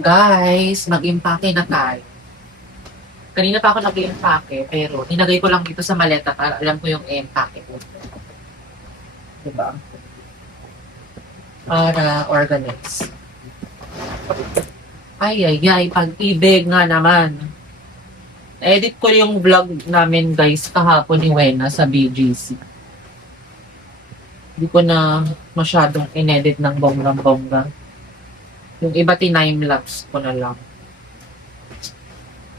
Guys, mag-impake na tayo. Kanina pa ako nag-impake, pero inagay ko lang dito sa maleta para alam ko yung i-impake ko. Diba? Para organize. Ay, pag-ibig nga naman. Edit ko yung vlog namin guys kahapon ni Wena sa BGC. Hindi ko na masyadong inedit ng bonggang-bongga. Yung iba time-lapse ko na lang.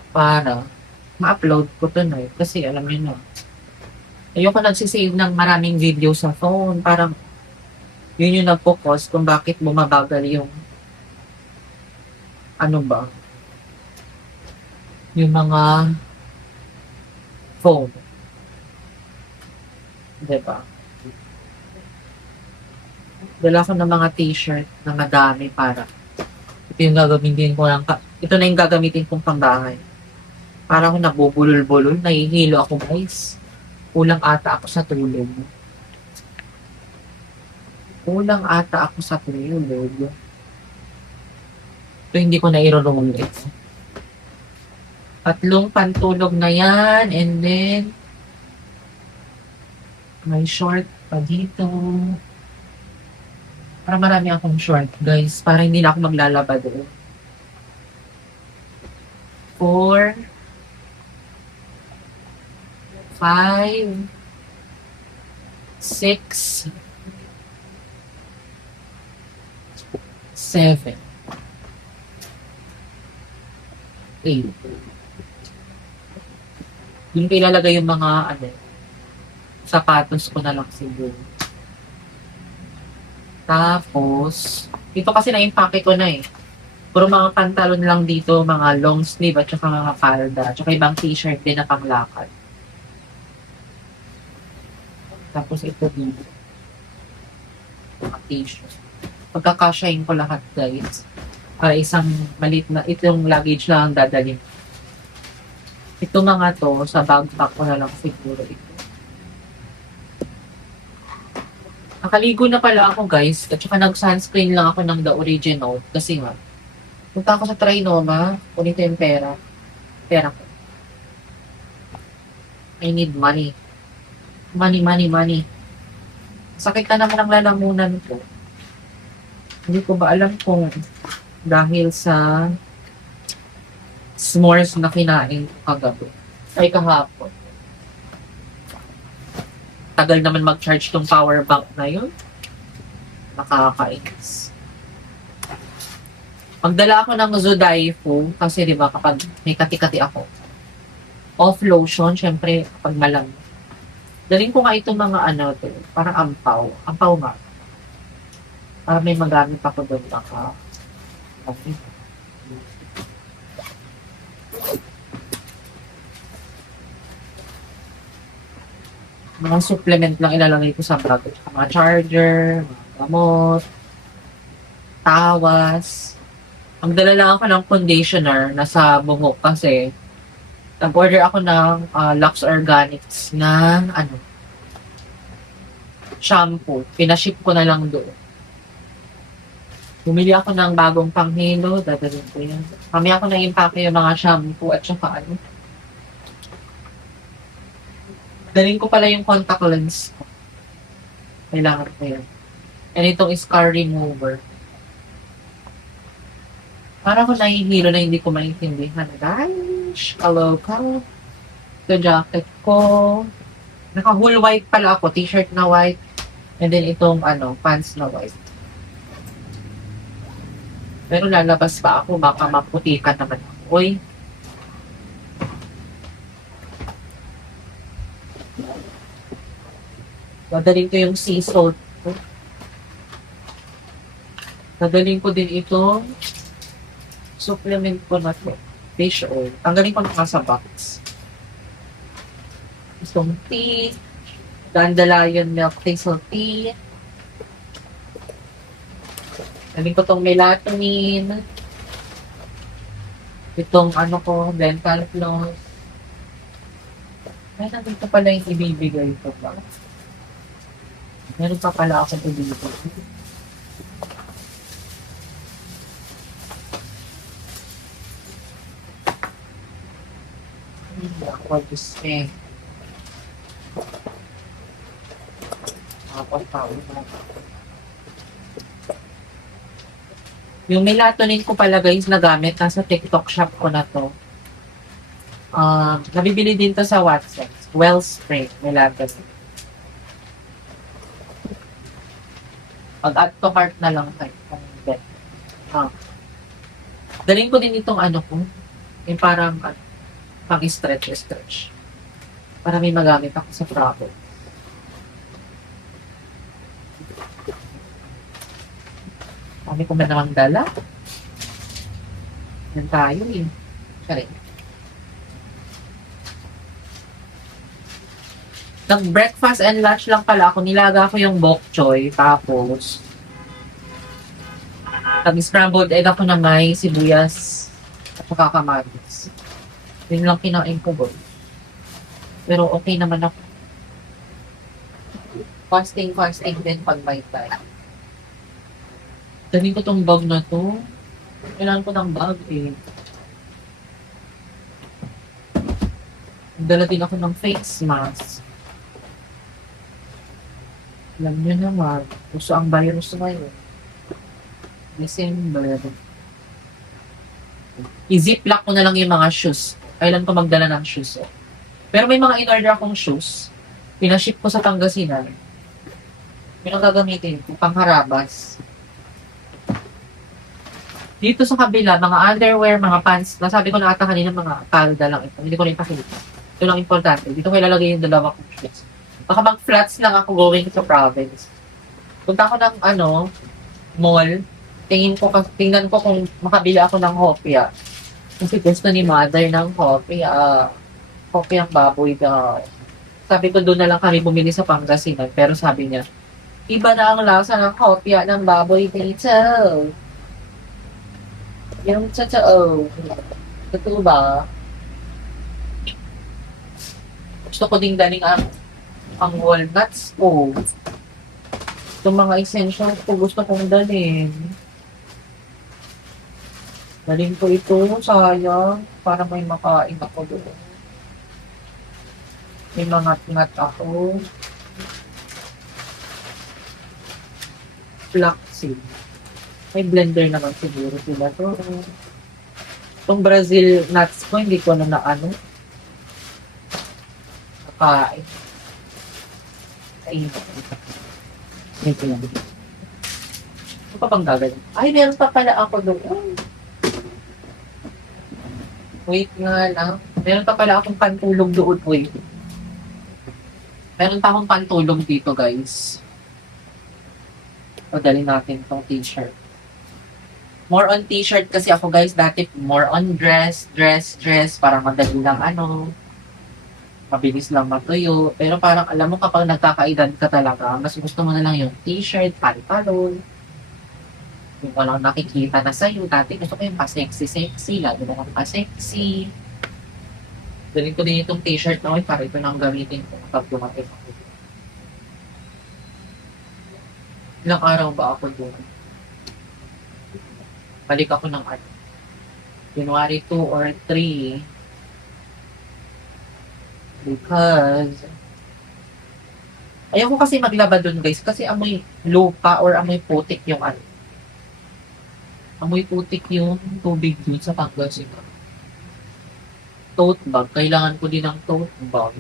Para ma-upload ko to na kasi alam niyo na. Ayoko nagsisave ng maraming video sa phone. Parang yun yung nagpo-cause kung bakit bumabagal yung ano ba? Yung mga phone. Diba? Dala ko ng mga t-shirt na madami para ito yung gagamitin ko lang. Ito na yung gagamitin kong pambahay. Para ako nabubulol-bulol, nahihilo ako guys. Kulang ata ako sa tulog. Kulang ata ako sa tulog. Ito hindi ko na i-roll ito. Tatlong pantulog na yan. And then, may short pa dito. Para marami akong short, guys. Para hindi na ako maglalaba doon. 4, 5, 6, 7, 8. Yung ilalagay yung mga sapatos ko na lang siguro. Tapos, ito kasi na-impake ko na eh. Puro mga pantalon lang dito, mga long sleeve at saka mga palda. At saka ibang t-shirt din na panglakad. Tapos ito dito. Mga t-shirt. Pagkakasyahin ko lahat guys. Para isang maliit na, itong luggage lang ang dadalhin. Ito mga to, sa backpack ko na lang siguro ito. Nakaligo na pala ako guys. At saka nag-sunscreen lang ako ng The Original. Kasi nga, punta ako sa Trinoma. Kunin ko yung pera. Pera ko. I need money. Money. Sakit ka naman ang lalamunan ko. Hindi ko ba alam kung dahil sa s'mores na kinain ko kagabi. Ay kahapon. Tagal naman mag-charge tong power bank na yun. Nakakainis. Magdala ako ng Zodaifu kasi di ba kapag may kati-kati ako. Off lotion, syempre kapag malam. Daling ko nga itong mga to, parang ampaw. Ampaw nga. Para may magamit ako doon baka. Okay. Mga supplement lang ilalagay ko sa bag. Mga charger, mga gamot, tawas. Magdala lang ako ng conditioner na sa bungok kasi nag-order ako ng Lux Organics na shampoo. Pinaship ko na lang doon. Bumili ako ng bagong panghilo. Dadalhin ko yan. Kami ako na-impake yung mga shampoo at saka Daling ko pala yung contact lens ko. Kailangan ko yan. And itong scar remover. Parang ako nahihilo na hindi ko maintindihan. Guys, hello ka. Ito jacket ko. Naka-whole white pala ako. T-shirt na white. And then itong pants na white. Pero lalabas pa ako. Baka maputikan naman ako. Uy. Dadalhin ko yung sea salt ko. Dadalhin ko din itong supplement ko na to. Fish oil. Tanggalin ko na sa box. Itong tea. Dandelion milk thistle tea. Dadalhin ko itong melatonin. Itong dental floss. Ay, nandito pala yung ibibigay ko ba? Meron pa pala ako dito. Ako, Diyos eh. Tapos, yung melatonin ko pala guys na gamit, nasa TikTok shop ko na to. Nabibili din to sa Watsons. Wellspring melatonin. Pag-add to cart na lang kayo. Daling ko din itong ano ko. Yung parang pang-stretch. Para may magamit ako sa travel. Kami ko ba namang dala? Yan tayo eh. Sorry. Nag-breakfast and lunch lang pala ako. Nilaga ko yung bok choy. Tapos, nag-scrambled egg ako na may sibuyas at kamatis. Yun lang kinain ko, boy. Pero okay naman ako. Fasting din pag may time. Dali ko tong bag na to. Kailangan ko ng bag eh. Dala din ako ng face mask. Alam nyo naman, gusto ang virus ngayon. December. I-ziplock ko na lang yung mga shoes. Kailan ko magdala ng shoes eh. Pero may mga in-order akong shoes. Pinaship ko sa Pangasinan. Yun ang gagamitin ko, pangharabas. Dito sa kabila, mga underwear, mga pants, nasabi ko na ata kanina mga palda lang ito. Hindi ko rin pakita. Ito lang importante. Dito ko ilalagay yung dalawa kong shoes. Baka mag-flats lang ako going to province. Punta ako ng mall. Tingnan ko kung makabila ako ng hopia. Kasi gusto ni mother ng hopia. Hopia ang baboy daw. Sabi ko doon na lang kami bumili sa Pangasinan. Pero sabi niya, iba na ang lasa ng hopia ng baboy dito. Yung totoo. Totoo ba? Gusto ko ding daling ang walnuts ko. Itong mga essentials ko gusto kong dalhin. Dalhin ko ito, sayang. Para may makain ako doon. May mangat-ngat ako. Flaxseed. May blender naman siguro sila to. Itong Brazil nuts ko, hindi ko na nakain. Kainin. Ito lang. Ano pa bang gagawin? Ay, meron pa pala ako doon. Wait nga lang. Meron pa pala akong pantulog doon. Wait. Meron pa akong pantulog dito, guys. Padali natin itong t-shirt. More on t-shirt kasi ako, guys. Dati more on dress. Para madali lang mabilis lang matuyo. Pero parang alam mo kapag nagkakaedad ka talaga, mas gusto mo na lang yung t-shirt, pantalon. Yung walang nakikita na sa'yo. Dati gusto ko yung pa-sexy. Lalo na akong pa-sexy. Daling ko din itong t-shirt na para ito na ang gamitin ko kapag dumating ako. Ilang araw ba ako doon? Balik ako ng January 2 or 3. Because ayaw ko kasi maglaba doon, guys, kasi amoy lupa or amoy putik yung amoy putik yung tubig doon sa Pangasinan. Tote bag, kailangan ko din ng tote bag.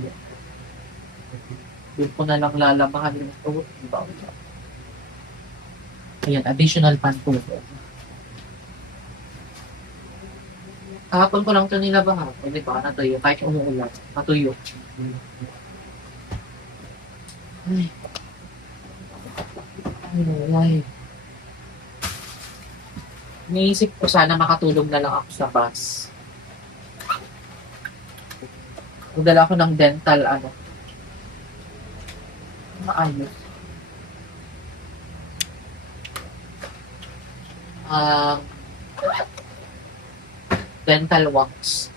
Doon ko na lang lalabahan yung tote bag. Ayan, additional pantulog. Kahapon ko lang ito nilabahan. Hindi pa, natuyo. Kahit umuulan, matuyo. Ay. Niisip ko sana makatulog na lang ako sa bus. Magdala ko ng dental, maayos. Dental wax.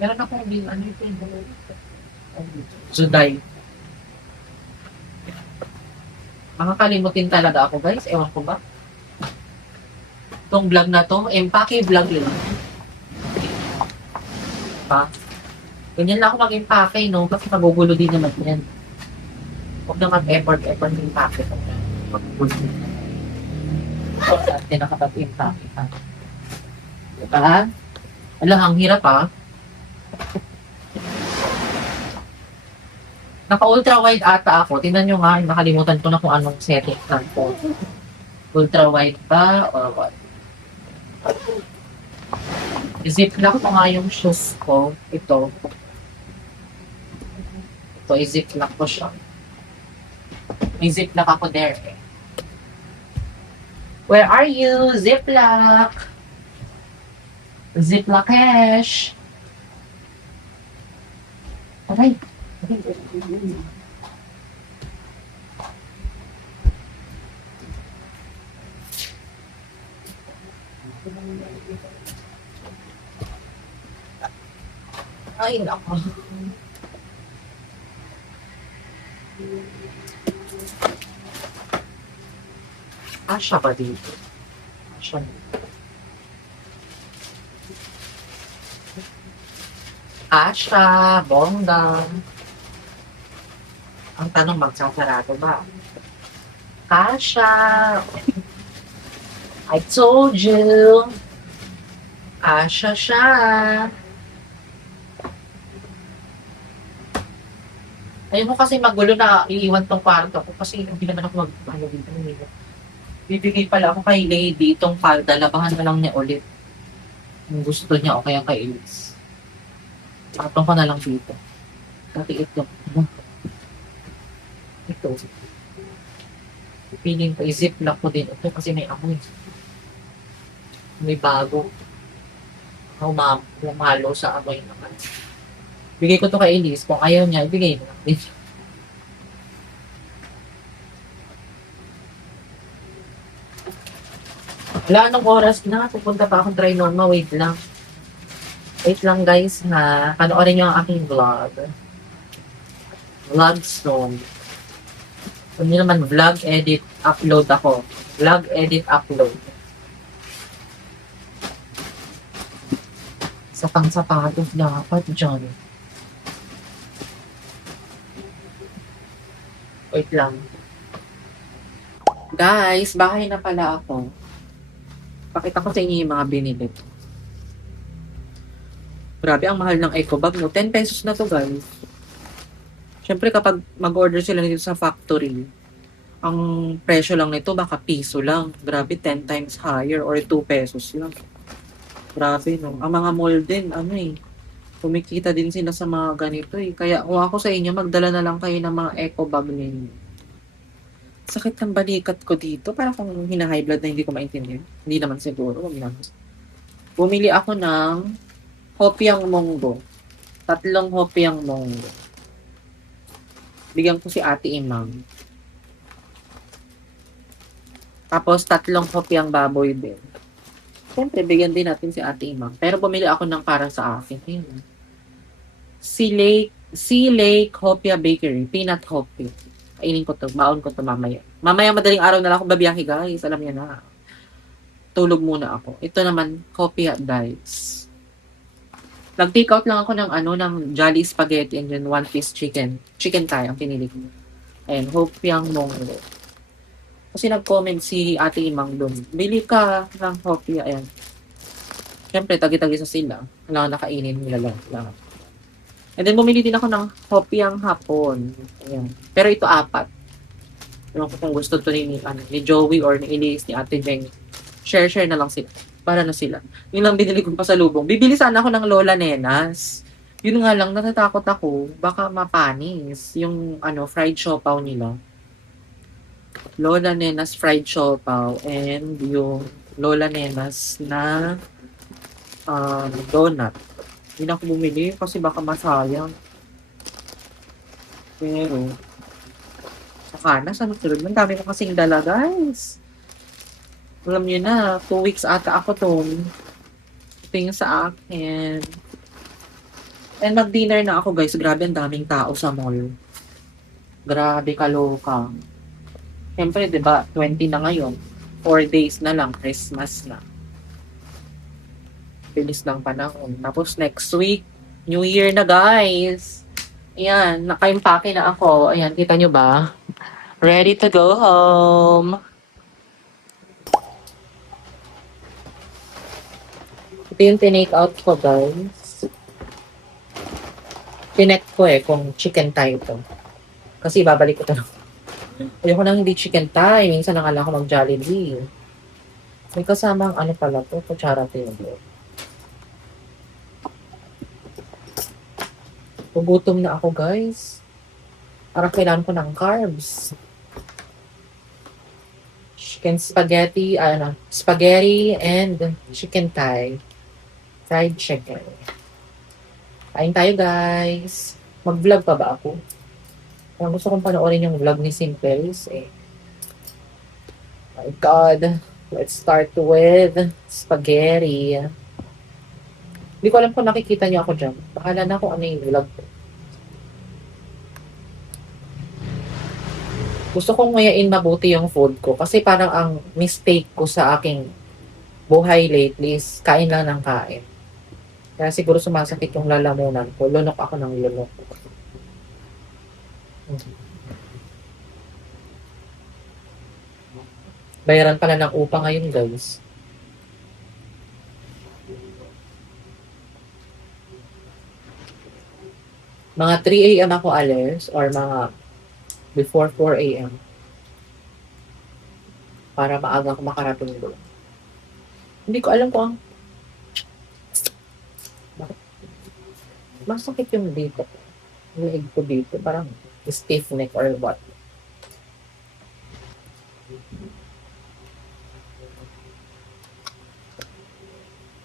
Meron akong din, Juday. Makakalimutin talaga ako, guys. Ewan ko ba? Itong vlog na to, empake vlog lang. pa. Ganyan lang ako mag-impake, no? Kasi magugulo din naman yan. Huwag na mag-effort yung impake ko. Magugulo din naman. So, natin nakapag-impake ka. Diba? Alam, ang hirap ha. Naka-ultra-wide ata ako. Tingnan nyo nga, nakalimutan ko na kung anong setting ng phone. Ultra-wide ba or what? Ziplock ko nga yung shoes ko. Ito. Ito, i-ziplock ko siya. May ziplock ako there eh. Where are you? Ziplock! Ziplock cash! Aray! Ay, nako. Asya ba dito? Asya. Asya, bongga. Ang tanong, magsasarado ba? Asya. I told you. Asya siya. Ayun mo kasi magulo na iiwan tong kwarto ko kasi hindi naman ako ano dito. Bibigay pala ako kay Lady itong palda. Labahan na lang niya ulit. Kung gusto niya o kaya kay Elise. Patong ko na lang dito. Kasi ito. Ito. Piling ko, i-ziplock ko din. Ito kasi may amoy. May bago. Humalo sa amoy naman. Bigay ko to kay Elise. Kung ayaw niya, ibigay mo lang din. Wala anong oras na. Pupunta pa akong Trinoma. Wait lang. Wait lang guys ha. Panoorin niyo ang aking vlog. Vlogstone. Kung niyo naman vlog, edit, upload ako. Vlog, edit, upload. Sa pang-sapatos dapat dyan. Wait lang. Guys, bahay na pala ako. Pakita ko sa inyo yung mga binili. Grabe, ang mahal ng eco bag, no? 10 pesos na to, guys. Siyempre, kapag mag-order sila nito sa factory, ang presyo lang nito, baka piso lang. Grabe, 10 times higher or 2 pesos lang. Grabe, no? Ang mga mall din, ano eh, kumikita din sila sa mga ganito eh. Kaya kung ako sa inyo, magdala na lang kayo ng mga eco bag ninyo. Sakit ng balikat ko dito. Para kung hina-high blood na hindi ko maintindihan. Hindi naman siguro. Bumili ako ng Hopiang Monggo. 3 Hopiang Monggo. Bigyan ko si Ate Imang. Tapos 3 Hopiang Baboy din. Siyempre, bigyan din natin si Ate Imang. Pero bumili ako ng para sa akin. Ayun. Sea Lake Hopia Bakery. Peanut Hopia. Kainin ko to. Baon ko to mamaya. Mamaya madaling araw na lang ako babiyahe, guys. Alam niyo na. Tulog muna ako. Ito naman, Hopia Dice. Nag-take out lang ako ng Jolly Spaghetti and then 1-piece chicken. Chicken thigh ang pinili ko. Ayan, Hopiang Monggo. Kasi nag-comment si Ate Imang doon. Bili ka ng Hopia. Ayan. Siyempre, tagi-tagi sa sila. Kailangan nakainin nila lang. And then, bumili din ako ng Hopiang Hapon. Ayan. Pero ito 4. Ewan ko kung gusto to ni Joey or ni Elise, ni Ate Jeng. Share na lang sila. Para na sila. Yun lang binili kong pasalubong. Bibili sana ako ng Lola Nenas. Yun nga lang, natatakot ako. Baka mapanis yung fried siopaw nila. Lola Nenas fried siopaw and yung Lola Nenas na donut. Hindi na ako bumili kasi baka masayang. Pero, saka na sa sunod. Ang dami ko kasing dala, guys. Alam niyo na, 2 weeks ata ako to. Ito yung sa akin. And mag-dinner na ako, guys. Grabe, ang daming tao sa mall. Grabe, kaloka. Siyempre, diba, 20 na ngayon. 4 days na lang, Christmas na. Bilis ng panahon. Tapos next week, New Year na, guys. Ayan, naka-impake na ako. Ayan, kita nyo ba? Ready to go home. Ito yung tinake out ko, guys. Chinek ko kung chicken thigh ito. Kasi babalik ko ito. Ayoko nang hindi chicken thigh. Minsan na nga lang ako mag-Jollibee. May kasamang ano pala to, kutsara table. Gugutom na ako, guys. Parang kailangan ko ng carbs. Chicken spaghetti, spaghetti and chicken thigh. Fried chicken. Kain tayo, guys. Mag-vlog pa ba ako? Parang gusto kong panoorin yung vlog ni Simples My God. Let's start with spaghetti. Hindi ko alam kung nakikita niyo ako dyan. Bahala na kung ano yung vlog ko. Gusto kong ngayain mabuti yung food ko. Kasi parang ang mistake ko sa aking buhay lately is kain lang ng kain. Kaya siguro sumasakit yung lalamunan ko. Lunok ako ng lunok. Bayaran pala ng upa ngayon, guys. Mga 3 a.m. ako alis or mga before 4 a.m. para maaga ako makarating doon. Hindi ko alam kung masakit yung dito. Yung leg ko dito. Parang stiff neck or what.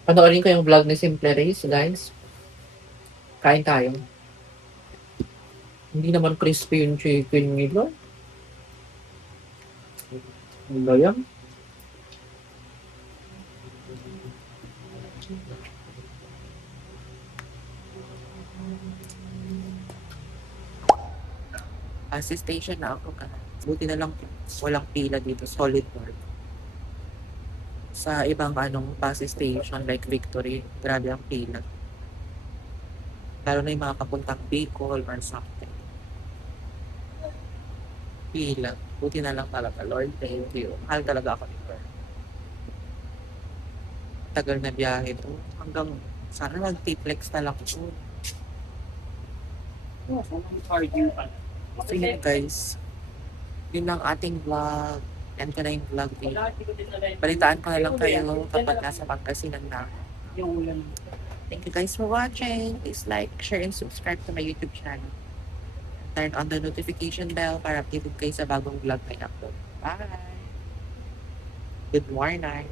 Panoorin ko yung vlog ni Simple Race, guys. Kain tayo. Hindi naman crispy yung chicken nila. Ano ba yan? Station na ako. Buti na lang walang pila dito. Solid board. Sa ibang bus station like Victory, grabe ang pila. Lalo na yung mga papuntang Bicol or something. Pila. Buti na lang talaga. Lord, thank you. Mahal talaga ako nito. Tagal na biyahe to. Hanggang sana nag-tiplex na lang ito. So yun, guys. Yun lang ating vlog. Yan ka na yung vlog dito. Balitaan ko na lang kayo kapag nasa Pangasinan na ako. Thank you guys for watching. Please like, share, and subscribe to my YouTube channel. Turn on the notification bell para updated kayo sa bagong vlog na i-upload. Bye! Good morning!